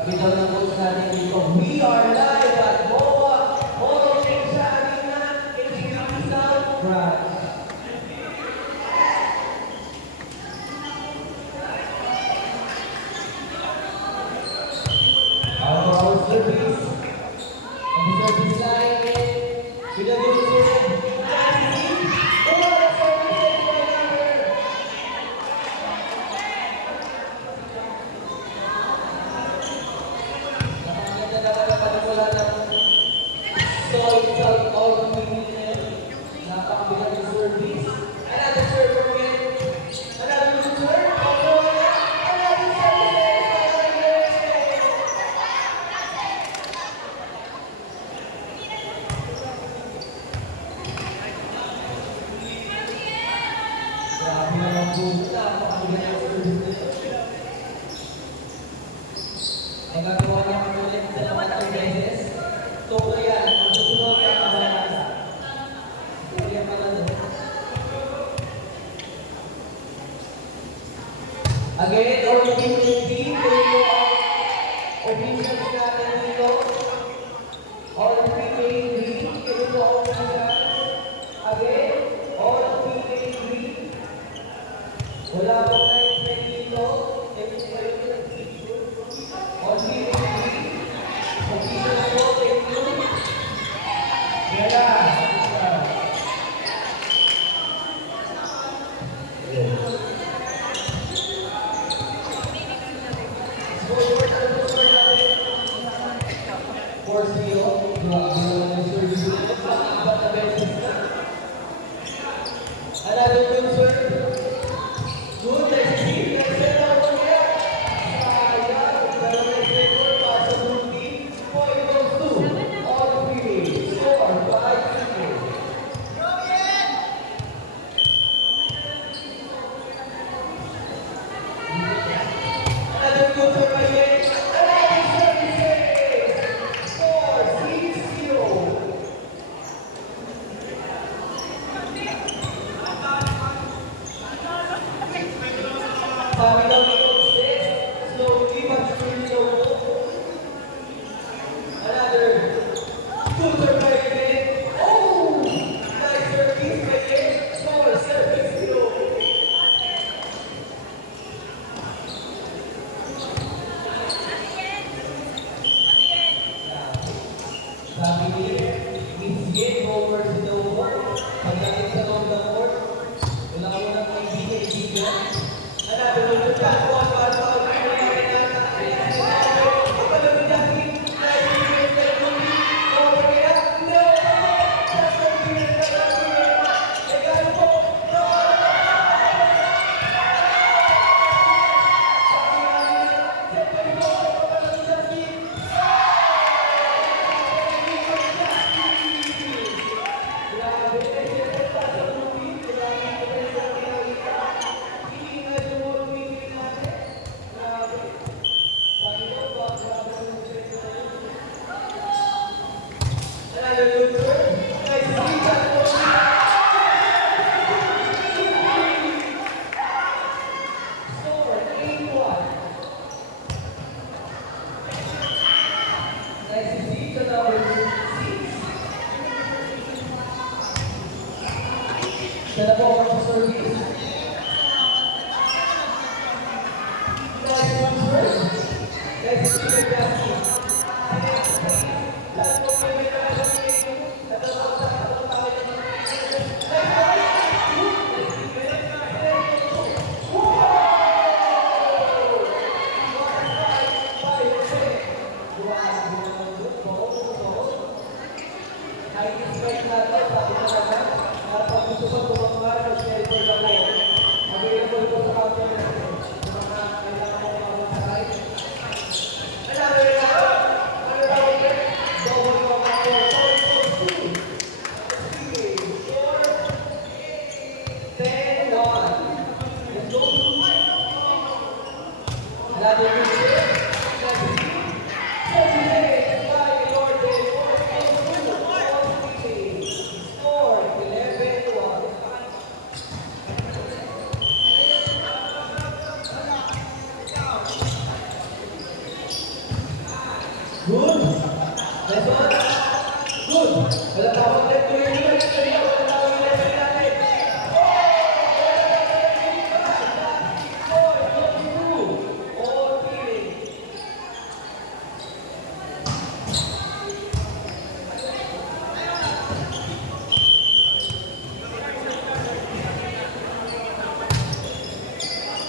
Bitaw ng coach natin dito, we are live at MOA Moto sa Arena HPP South Branch. Our service, on the service line, with the good serve, magagawa naman ulit sa naman ang beses. So, kaya, ang susunod na kabalasa. Kaya pala doon. Again, all the team, ito ang officials natin dito. All the PK3, ito po ang officials. Again, all the PK3. Wala po na yung dito. Ito po yung all PK3. Officials po, thank you. Yeah. Another good serve. Good, let's see. Let's set up on here. Sayang. Pero let's set up para sa Rudy. Point goes to all three. Score 5-0. Another good serve again. Another service. Score 6-0. Sabi daw ni Coach Dex, slowly but surely daw po. Another good serve by again. Oh! Nice service by again. Score 7-0. Sabi ni Miss Game over to the board. Pagdating sa loob ng board, wala ko nang kaibigan. Another good shot. One ball foul. Set up over to service. Nice one first. Let's see the basket. Ay, Good. Nice one. Good. Wala tawag ulit. Tuloy nyo. Wala tawag ulit. Natin. All feeling.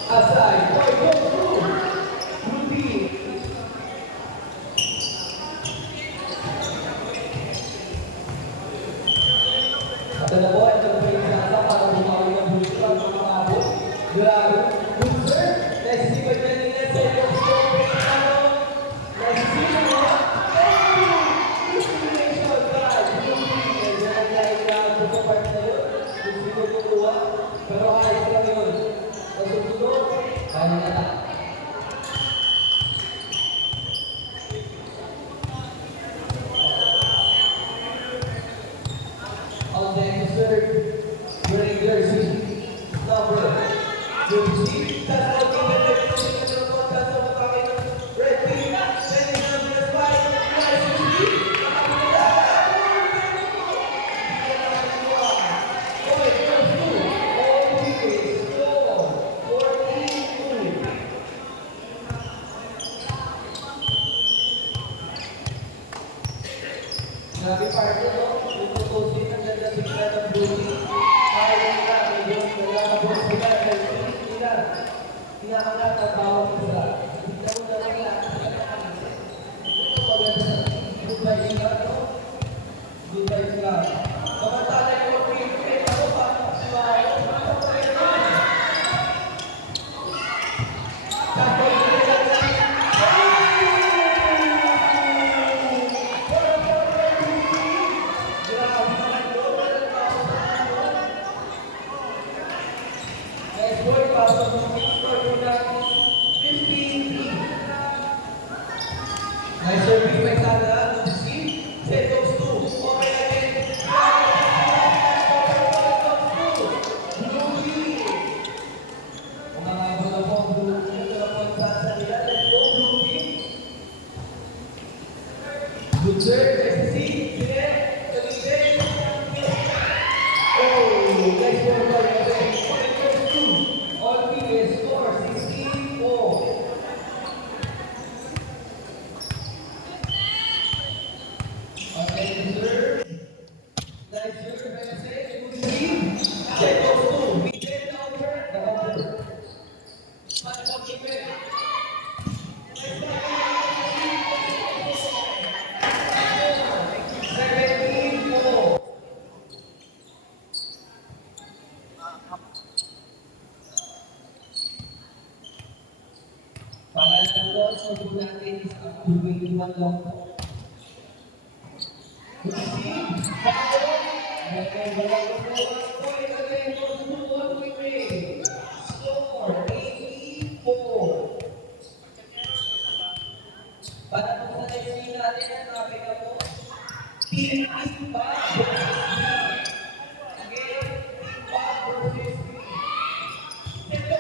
Aside. Go through. Ruby. Ito na po, ito na po yung nasa para bumawin ng bulto at mga abot. Grabe. Good sir. Nice to see you again in the set of story. Nice to see you mo. Discrimination, God. Hindi na naglaing na sa part na yun. Gusto ko tutuwa. Pero ayos lang yun. Nasusunod. Kaya na na. On the insert, during their number. You see, that's how we get the that's how we talking. Red team, sending them to the spike. Nice to see. Grabe party, no? Yung tutusin, ang ganda bigla ng beauty. Kaya nila, medyo nagkakabot sila, healthy sila. Inaangat at bawang sila. Bigla mo na lang ito maganda. Good vibes lang, no? Good vibes lang. Mga talay ko, pinipin ako pa. Nice work, Pastor. Score for that 15-3. Nice service by Sandra. Good to see. Set those two. Okay again. Ruby. Umangago na po. Ito na po sa nila. Let's go, Ruby. Good serve. Nice to see. Sige. Sige. Oh, nice work, Pastor. All previous score 16-4. Okay, serve. Nice serve, nice save. Good team. Check those two. We get the over. The over. But okay, man. Pangalan ko, so po natin is up to 21 lang po. Good to see. Point again, goes to one way. Score 84. Para po sa next game natin, ang topic na po, Team Iba versus Green. Again, Iba versus Green. Ito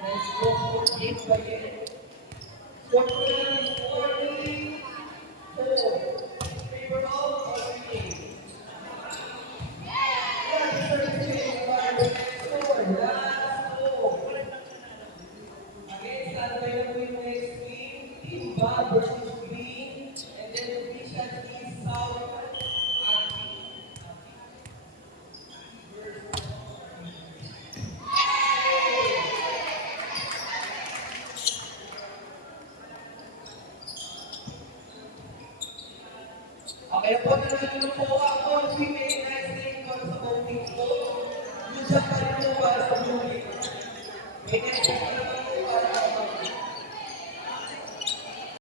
Nice go for games by game. Score is 44. Favor of game. Again, stand by the win next week. Team Bad versus Green. And then the Christian is South Aki. Okay, po na lang yung